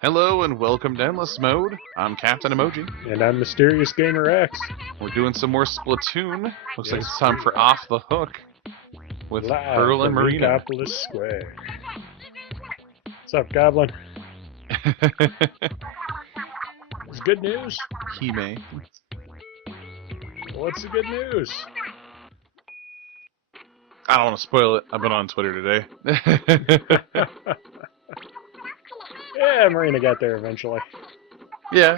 Hello and welcome to Endless Mode. I'm Captain Emoji. And I'm Mysterious Gamer X. We're doing some more Splatoon. Looks like Yes, it's time for Off the Hook with Live Pearl and from Marina. Ecopolis Square. What's up, Goblin? It's good news? He may. What's the good news? I don't want to spoil it. I've been on Twitter today. Yeah, Marina got there eventually. Yeah.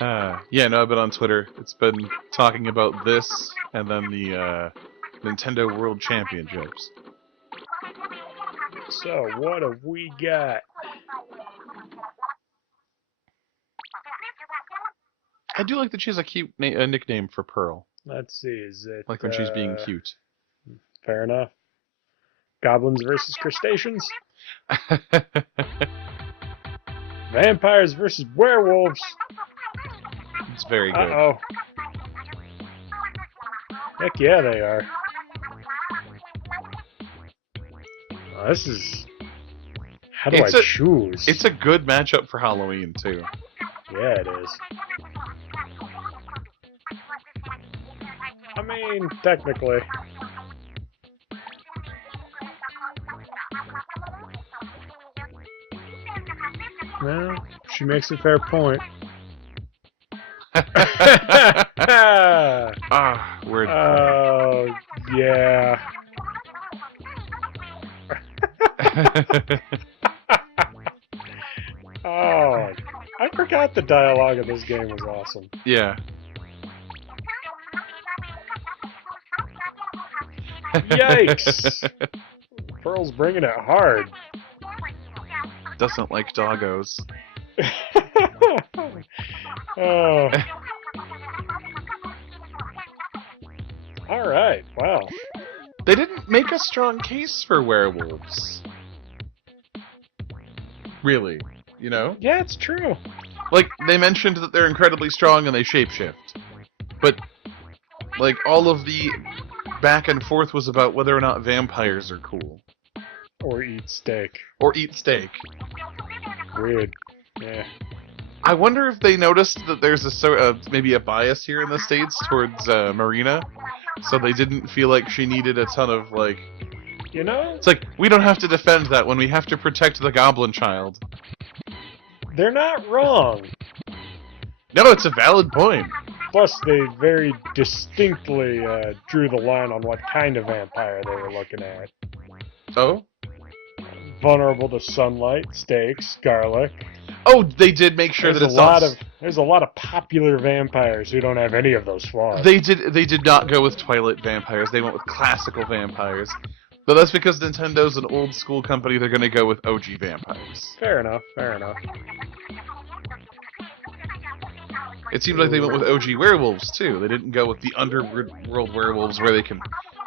No, I've been on Twitter. It's been talking about this and then the Nintendo World Championships. So, what have we got? I do like that she has a cute nickname for Pearl. Let's see, is it... Like when she's being cute. Fair enough. Goblins versus crustaceans? Vampires versus werewolves? It's very good. Uh-oh. Heck yeah, they are. This is... How do I choose? It's a good matchup for Halloween, too. Yeah, it is. I mean, technically. Well, she makes a fair point. Word. Oh, yeah. Oh, I forgot the dialogue of this game was awesome. Yeah. Yikes! Pearl's bringing it hard. Doesn't like doggos. Oh. Alright, wow. They didn't make a strong case for werewolves. Really, you know? Yeah, it's true. Like, they mentioned that they're incredibly strong and they shapeshift. But, like, all of the back and forth was about whether or not vampires are cool. Or eat steak. Or eat steak. Weird. Yeah. I wonder if they noticed that there's maybe a bias here in the States towards Marina, so they didn't feel like she needed a ton of, like... You know? It's like, we don't have to defend that when we have to protect the goblin child. They're not wrong. No, it's a valid point. Plus, they very distinctly drew the line on what kind of vampire they were looking at. Oh? Vulnerable to sunlight, steaks, garlic. Oh, they did make sure that it's not... There's a lot of popular vampires who don't have any of those flaws. They did not go with Twilight vampires. They went with classical vampires. But that's because Nintendo's an old school company. They're going to go with OG vampires. Fair enough. Fair enough. It seems like they went with OG werewolves too. They didn't go with the underworld werewolves where they can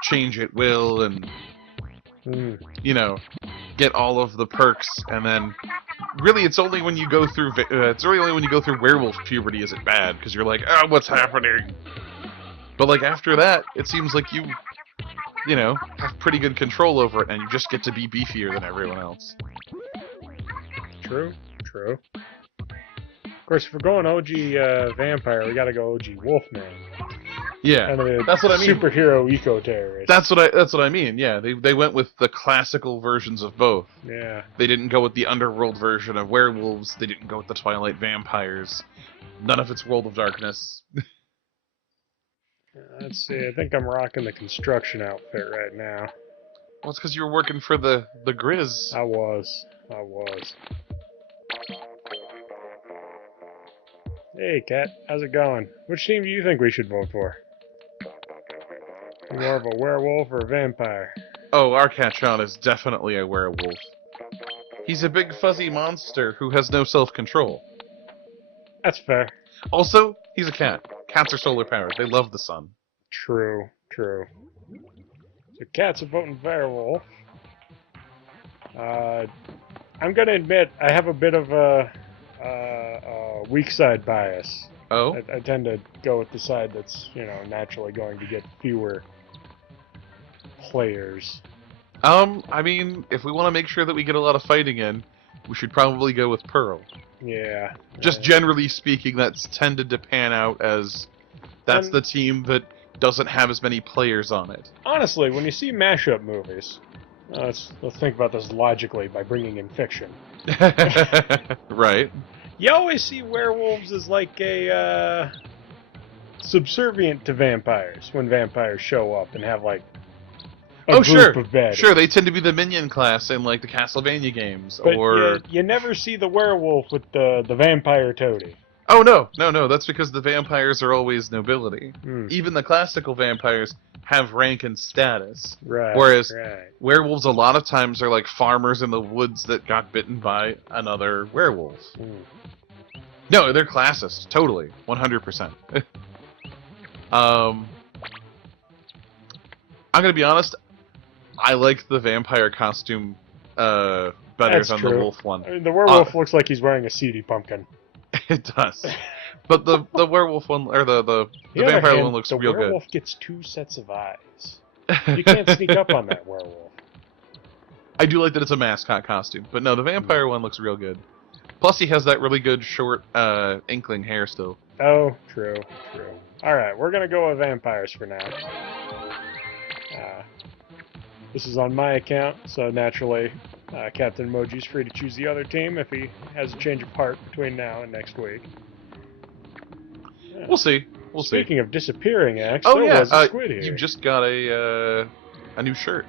change at will and you know, get all of the perks, and then really it's only when you go through werewolf puberty is it bad, because you're like, oh, what's happening? But like after that, it seems like you know, have pretty good control over it, and you just get to be beefier than everyone else. True, true. Of course, if we're going OG vampire, we gotta go OG wolfman. Yeah, kind of that's what I mean. Superhero eco-terrorist. That's what I mean. Yeah, they went with the classical versions of both. Yeah. They didn't go with the underworld version of werewolves. They didn't go with the Twilight vampires. None of it's World of Darkness. Let's see. I think I'm rocking the construction outfit right now. Well, it's because you were working for the Grizz. I was. Hey, Kat. How's it going? Which team do you think we should vote for? You more of a werewolf or a vampire? Oh, our Catron is definitely a werewolf. He's a big fuzzy monster who has no self-control. That's fair. Also, he's a cat. Cats are solar powered. They love the sun. True, true. So cats are voting werewolf. I'm gonna admit I have a bit of a weak side bias. Oh? I tend to go with the side that's, you know, naturally going to get fewer players. I mean, if we want to make sure that we get a lot of fighting in, we should probably go with Pearl. Yeah. Just generally speaking, that's tended to pan out as that's the team that doesn't have as many players on it. Honestly, when you see mashup movies, let's think about this logically by bringing in fiction. Right. You always see werewolves as like a subservient to vampires when vampires show up and have like a group of baddies. Sure, they tend to be the minion class in like the Castlevania games, but or you never see the werewolf with the vampire toady. Oh no, that's because the vampires are always nobility. Hmm. Even the classical vampires have rank and status. Right. Whereas right. werewolves a lot of times are like farmers in the woods that got bitten by another werewolf. Hmm. No, they're classist, totally, 100%. I'm gonna be honest. I like the vampire costume better That's than true. the wolf one. I mean, the werewolf looks like he's wearing a seedy pumpkin. It does, but the werewolf one or the vampire one looks real good. The werewolf gets 2 sets of eyes. You can't sneak up on that werewolf. I do like that it's a mascot costume, but no, the vampire one looks real good. Plus, he has that really good short inkling hair still. Oh, true. All right, we're gonna go with vampires for now. This is on my account, so naturally, Captain Emoji's free to choose the other team if he has a change of heart between now and next week. We'll see. Speaking of disappearing acts, there was a squid here. You just got a new shirt.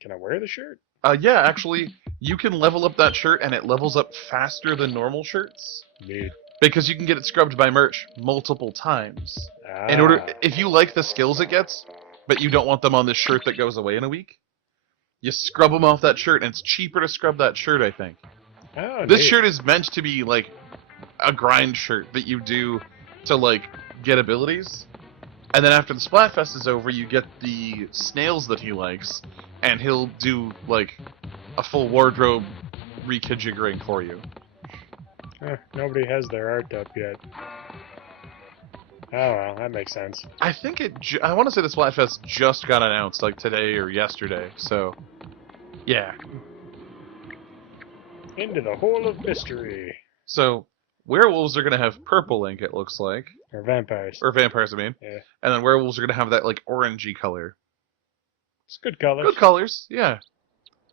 Can I wear the shirt? Yeah, actually, you can level up that shirt, and it levels up faster than normal shirts. Neat. Because you can get it scrubbed by merch multiple times. If you like the skills it gets, but you don't want them on this shirt that goes away in a week, you scrub them off that shirt, and it's cheaper to scrub that shirt, I think. Oh, this neat. shirt is meant to be like a grind shirt that you do to like get abilities, and then after the Splatfest is over, you get the snails that he likes, and he'll do like a full wardrobe reconfiguring for you. Nobody has their art up yet. Oh well, that makes sense. I think I want to say the Splatfest just got announced, like today or yesterday. So, yeah. Into the hole of mystery. So, werewolves are gonna have purple ink. It looks like. Or vampires. Or vampires, I mean. Yeah. And then werewolves are gonna have that like orangey color. It's good colors. Good colors, yeah.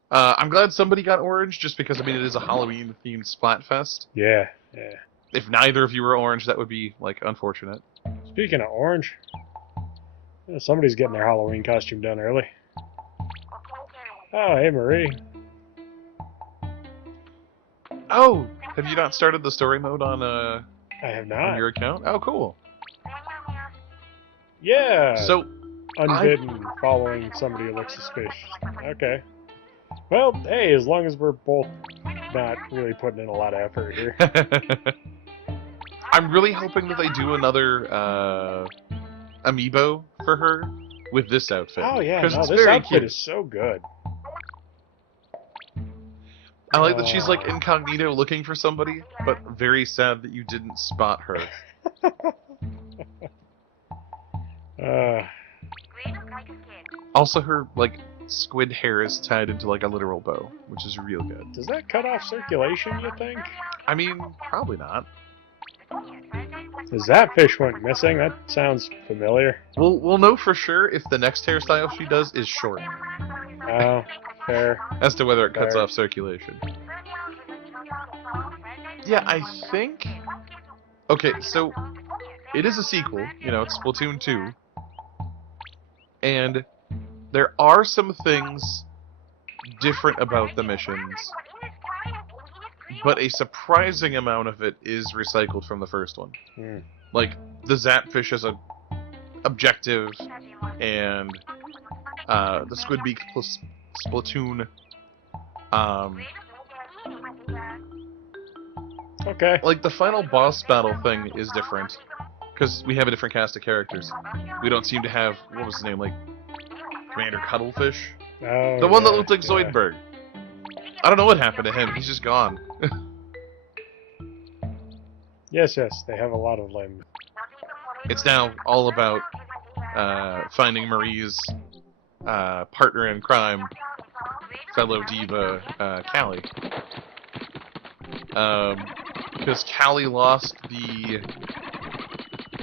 I'm glad somebody got orange, just because I mean it is a Halloween-themed Splatfest. Yeah. If neither of you were orange, that would be like unfortunate. Speaking of orange, somebody's getting their Halloween costume done early. Oh, hey Marie. Oh, have you not started the story mode on I have not. on your account? Oh, cool. Yeah. So unbidden, following somebody who looks suspicious. Okay. Well, hey, as long as we're both not really putting in a lot of effort here. I'm really hoping that they do another amiibo for her with this outfit. Oh yeah, no, this very outfit cute. is so good. I like that she's like incognito looking for somebody, but very sad that you didn't spot her. Also, her like squid hair is tied into like a literal bow, which is real good. Does that cut off circulation, you think? I mean, probably not. As that fish went missing, that sounds familiar. We'll know for sure if the next hairstyle she does is short. Oh, fair. As to whether it cuts Fair. off circulation. Yeah, I think... Okay, so it is a sequel, you know, it's Splatoon 2. And there are some things different about the missions, but a surprising amount of it is recycled from the first one. Hmm. Like, the Zapfish as a objective, and the Squidbeak plus Splatoon. Okay. Like, the final boss battle thing is different, because we have a different cast of characters. We don't seem to have, what was his name, like, Commander Cuttlefish? Oh, The one that yeah, looked like yeah. Zoidberg. I don't know what happened to him, he's just gone. Yes, they have a lot of limbs. It's now all about finding Marie's partner in crime, fellow diva, Callie. Because Callie lost the...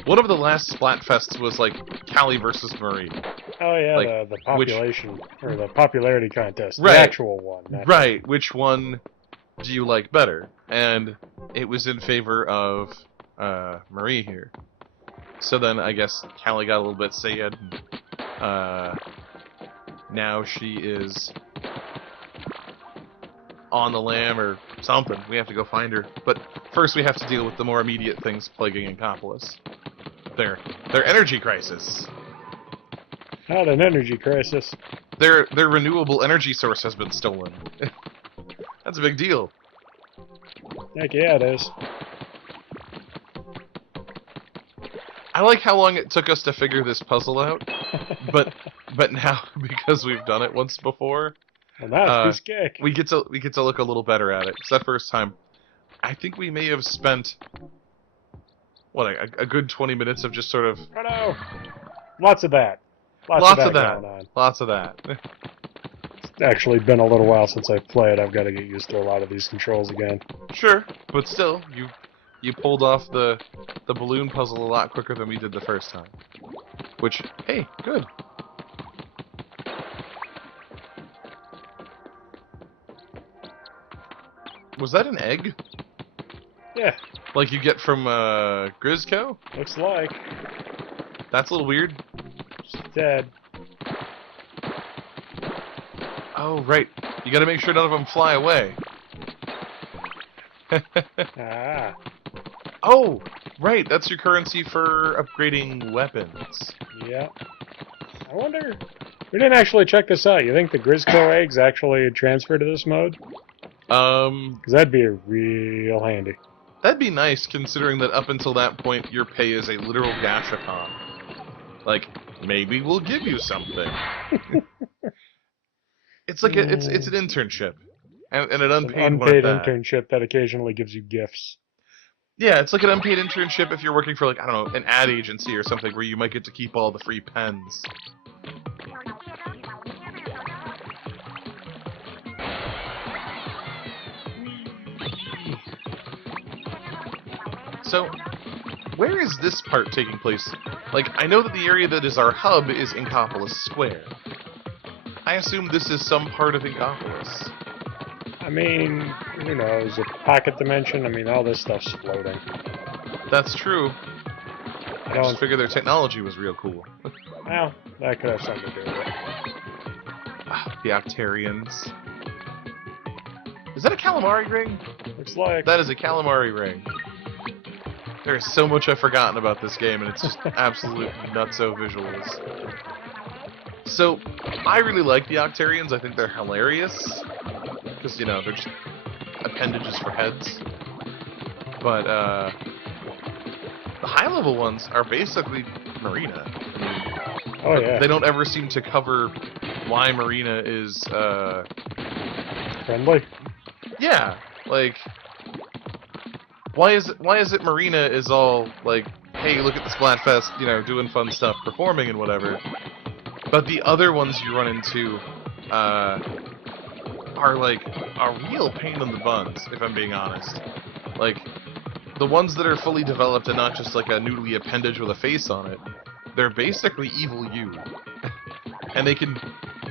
One of the last Splatfests was like Callie versus Marina. Oh yeah, like, the population or the popularity contest, right, the actual one. Right. Which one do you like better? And it was in favor of Marie here. So then I guess Callie got a little bit sad. Now she is on the lam or something. We have to go find her. But first we have to deal with the more immediate things plaguing Inkopolis. Their energy crisis. Not an energy crisis. Their renewable energy source has been stolen. That's a big deal. Heck yeah, it is. I like how long it took us to figure this puzzle out, but now because we've done it once before, well, now it's piece of cake. we get to look a little better at it. It's that first time. I think we may have spent what a good 20 minutes of just sort of. Oh no! Lots of that. Lots of that. Going on. Lots of that. It's actually been a little while since I've played. I've got to get used to a lot of these controls again. Sure, but still, you pulled off the balloon puzzle a lot quicker than we did the first time. Which, hey, good. Was that an egg? Yeah. Like you get from Grisco? Looks like. That's a little weird. She's dead. Oh, right. You gotta make sure none of them fly away. Ah. Oh, right. That's your currency for upgrading weapons. Yeah. I wonder... We didn't actually check this out. You think the Grisco eggs actually transfer to this mode? Because that'd be real handy. That'd be nice, considering that up until that point, your pay is a literal gashapon. Like, maybe we'll give you something. It's like it's an internship, and an unpaid one. Unpaid internship that occasionally gives you gifts. Yeah, it's like an unpaid internship if you're working for, like, I don't know, an ad agency or something where you might get to keep all the free pens. So, where is this part taking place? Like, I know that the area that is our hub is Inkopolis Square. I assume this is some part of Inkopolis. I mean, who knows? A pocket dimension? I mean, all this stuff's floating. That's true. I just figured their technology was real cool. Well, that could have something to do with it. The Octarians. Is that a calamari ring? Looks like. That is a calamari ring. There is so much I've forgotten about this game, and it's just absolute nutso visuals. So, I really like the Octarians. I think they're hilarious. Because, you know, they're just appendages for heads. But, the high-level ones are basically Marina. I mean, oh, yeah. They don't ever seem to cover why Marina is, friendly? Yeah, like... Why is it Marina is all, like, hey, look at the Splatfest, you know, doing fun stuff, performing and whatever. But the other ones you run into, are, like, a real pain in the buns, if I'm being honest. Like, the ones that are fully developed and not just, like, a noodly appendage with a face on it, they're basically evil you. And they can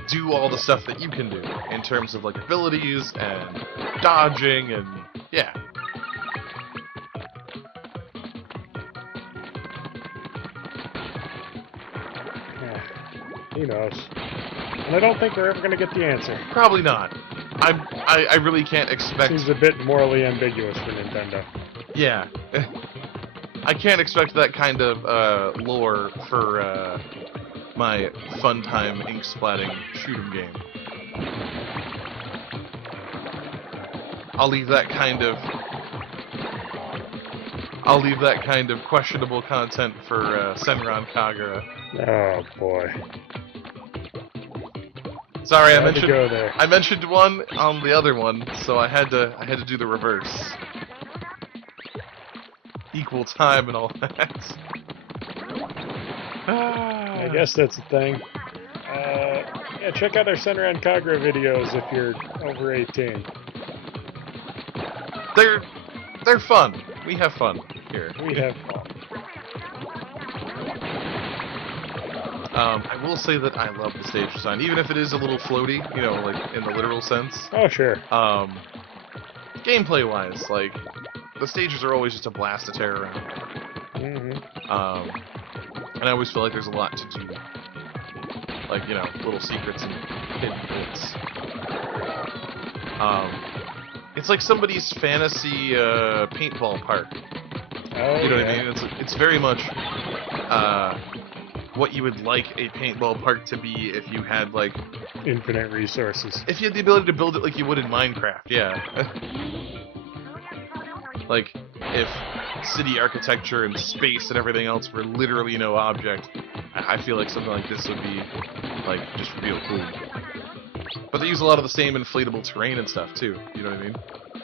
do all the stuff that you can do, in terms of, like, abilities and dodging and, yeah. Who knows? And I don't think we're ever going to get the answer. Probably not. I really can't expect... Seems a bit morally ambiguous for Nintendo. Yeah. I can't expect that kind of lore for my fun-time ink-splatting shoot-'em game. I'll leave that kind of questionable content for Senran Kagura. Oh boy. Sorry, I mentioned one on the other one, so I had to do the reverse. Equal time and all that. I guess that's a thing. Yeah, check out our Senran Kagura videos if you're over 18. They're fun. We have fun here. We have fun. I will say that I love the stage design, even if it is a little floaty, you know, like in the literal sense. Oh, sure. Gameplay-wise, like the stages are always just a blast to tear around. And I always feel like there's a lot to do, like, you know, little secrets and hidden bits. It's like somebody's fantasy paintball park. Oh, you know what I mean? It's very much what you would like a paintball park to be if you had, like, infinite resources. If you had the ability to build it like you would in Minecraft, yeah. Like, if city architecture and space and everything else were literally no object, I feel like something like this would be, like, just real cool. But they use a lot of the same inflatable terrain and stuff, too. You know what I mean?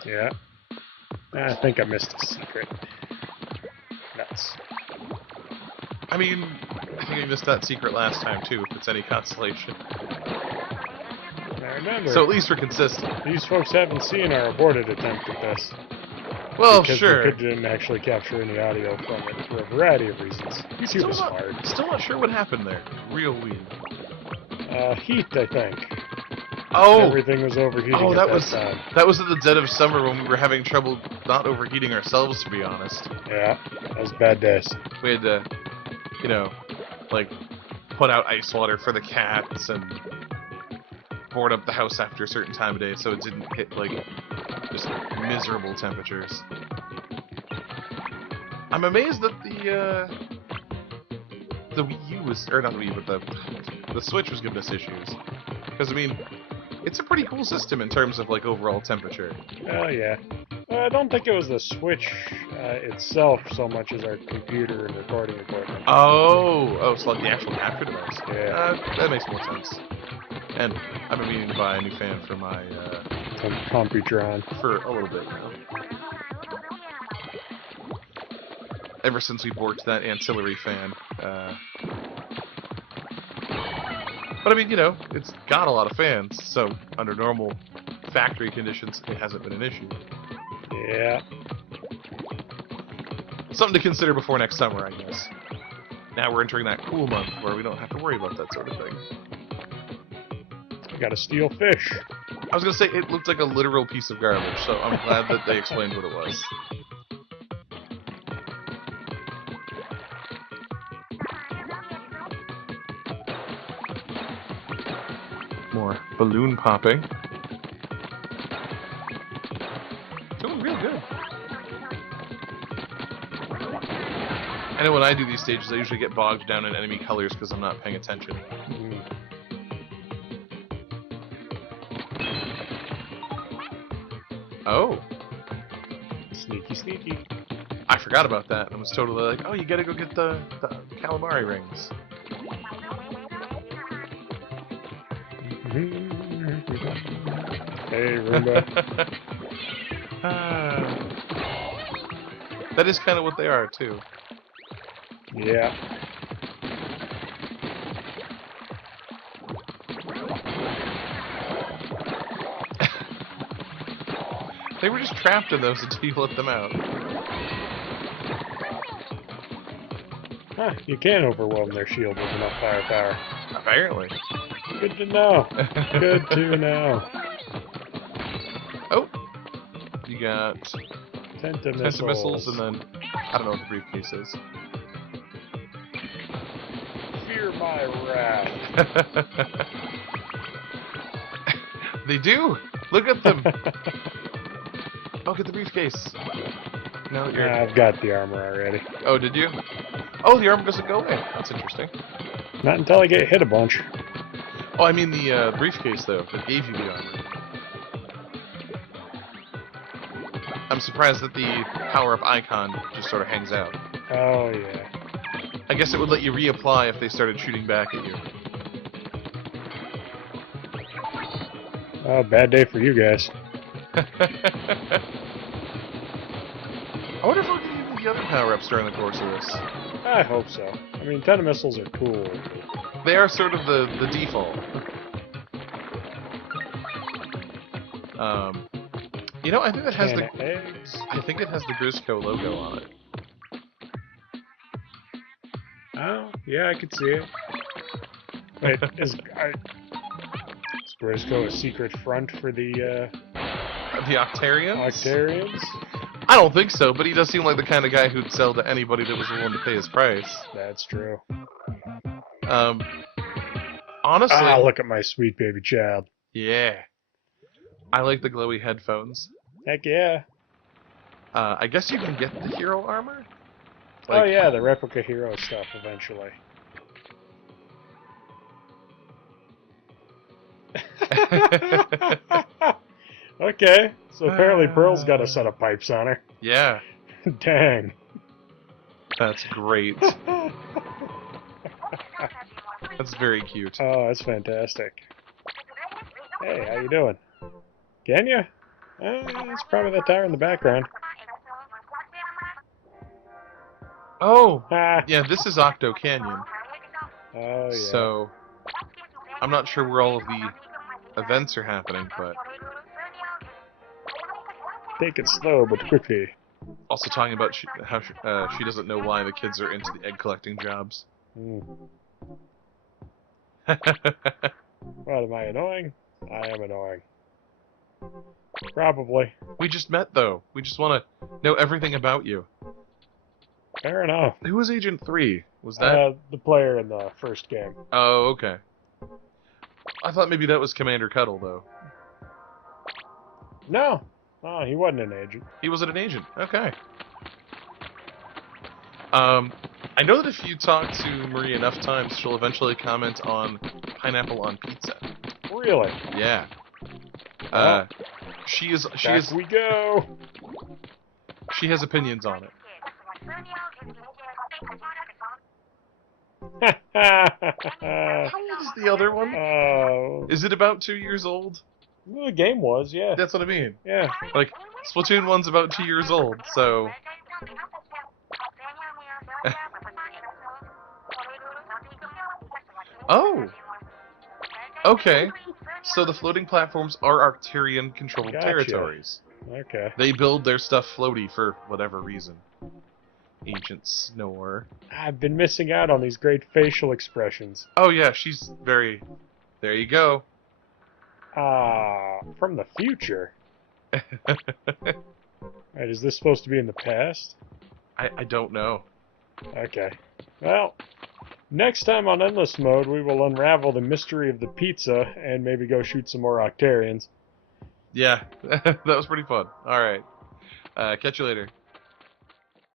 Yeah. I think I missed a secret. Nuts. I mean, I think I missed that secret last time, too, if it's any consolation. Now remember, so at least we're consistent. These folks haven't seen our aborted attempt at this. Well, because sure. we didn't actually capture any audio from it for a variety of reasons. YouTube is hard. Still not sure what happened there. Real weird. Heat, I think. Oh! Everything was overheating at that time. That was at the dead of summer when we were having trouble not overheating ourselves, to be honest. Yeah, that was bad days. We had to, you know, like, put out ice water for the cats and board up the house after a certain time of day so it didn't hit, like, just miserable temperatures. I'm amazed that the Wii U was, or not the Wii U, but the Switch was giving us issues. Because, I mean, it's a pretty cool system in terms of, like, overall temperature. Oh, yeah. I don't think it was the Switch itself so much as our computer and recording equipment. Oh, so like the actual capture device. Yeah. That makes more sense. And I've been meaning to buy a new fan for my Computron. For a little bit now. Ever since we borked that ancillary fan. But I mean, you know, it's got a lot of fans, so under normal factory conditions, it hasn't been an issue. Yeah. Something to consider before next summer, I guess. Now we're entering that cool month where we don't have to worry about that sort of thing. We gotta steal fish. I was gonna say, it looked like a literal piece of garbage, so I'm glad that they explained what it was. More balloon popping. Doing real good. I know when I do these stages, I usually get bogged down in enemy colors because I'm not paying attention. Oh. Sneaky, sneaky. I forgot about that. I was totally like, oh, you gotta go get the calamari rings. Hey, Roomba. That is kind of what they are, too. Yeah. They were just trapped in those until you let them out. Huh, you can overwhelm their shield with enough firepower. Apparently. Good to know. Good to know. Oh! You got... Tentamissiles, and then... I don't know what the briefcase is. Fear my wrath. They do! Look at them! Oh, get the briefcase. Now that you're... I've got the armor already. Oh, did you? Oh, the armor doesn't go away. That's interesting. Not until I get hit a bunch. Oh, I mean the briefcase, though, that gave you the armor. I'm surprised that the power-up icon just sort of hangs out. Oh, yeah. I guess it would let you reapply if they started shooting back at you. Oh, bad day for you guys. I wonder if we'll get even the other power-ups during the course of this. I hope so. I mean, tentamissiles are cool. They are sort of the default. You know, I think it has Can the of eggs. I think it has the Grisco logo on it. Oh, yeah, I could see it. Wait, is Briscoe a secret front for the The Octarians? Octarians? I don't think so, but he does seem like the kind of guy who'd sell to anybody that was willing to pay his price. That's true. Honestly... Ah, look at my sweet baby child. Yeah. I like the glowy headphones. Heck yeah. I guess you can get the hero armor? Oh yeah, the replica hero stuff eventually. Okay, so apparently Pearl's got a set of pipes on her. Yeah. Dang. That's great. That's very cute. Oh, that's fantastic. Hey, how you doing? Can you? It's probably that tower in the background. Oh! Ah. Yeah, this is Octo Canyon. Oh, yeah. So, I'm not sure where all of the events are happening, but... Take it slow, but quickly. Also talking about how she doesn't know why the kids are into the egg collecting jobs. Mm. What, am I annoying? I am annoying. Probably. We just met, though. We just want to know everything about you. Fair enough. Who was Agent 3? Was that... the player in the first game. Oh, okay. I thought maybe that was Commander Cuddle, though. No. Oh, he wasn't an agent. He wasn't an agent. Okay. I know that if you talk to Marie enough times, she'll eventually comment on pineapple on pizza. Really? Yeah. Well, she we go. She has opinions on it. How old is the other one? Is it about 2 years old? The game was, yeah. That's what I mean. Yeah. Like, Splatoon 1's about 2 years old, so... Oh! Okay. So the floating platforms are Octarian-controlled territories. Okay. They build their stuff floaty for whatever reason. Ancient Snore. I've been missing out on these great facial expressions. Oh yeah, she's very... There you go. From the future. Right, is this supposed to be in the past? I don't know. Okay. Well, next time on Endless Mode, we will unravel the mystery of the pizza and maybe go shoot some more Octarians. Yeah, that was pretty fun. Alright. Catch you later.